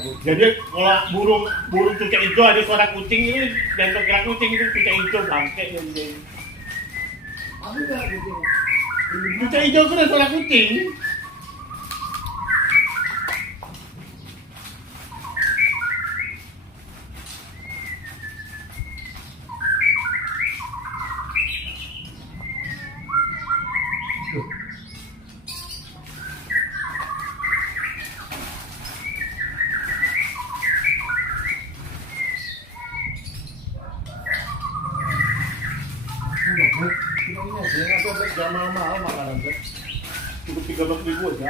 Jadi kalau burung cucak hijau ada suara kucing ini dan kira kucing itu cucak hijau bangke jadi. Aku nggak gitu. Cucak hijau itu ada suara kucing. Kita ini aja yang aku jam mahal makanan tuh. Cukup 13.000 aja.